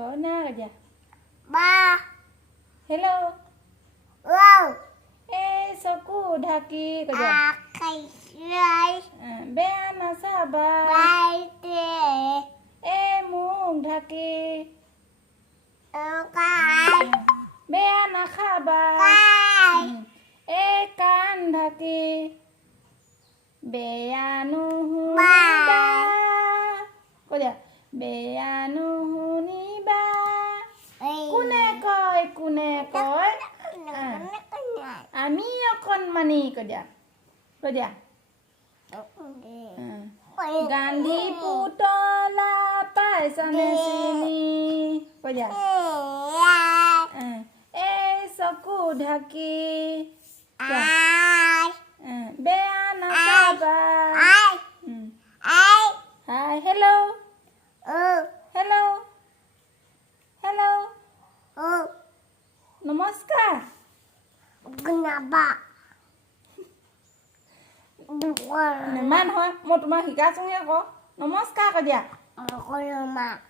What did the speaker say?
Bona aja. Ba. Hello. Wow. Soku dhaki aja. Akai rai. Beana saba. Bai te. Mung dhaki. Kai. Beana khaba. Kai. Kan dhaki. Beanu Ba. Aja. Beanu ni ba. Kune koi. Ami অকণমানি কদিয়া কদিয়া গান্ধী পুতলা পাইছানে চিনি কদিয়া চকু ঢাকি বেয়া নাচাবা hi hello' নমস্কাৰ Kenapa? নেমান হয় মই তোমাক শিকাইছোঁহে আকৌ নমস্কাৰ কদিয়া Aku rumah.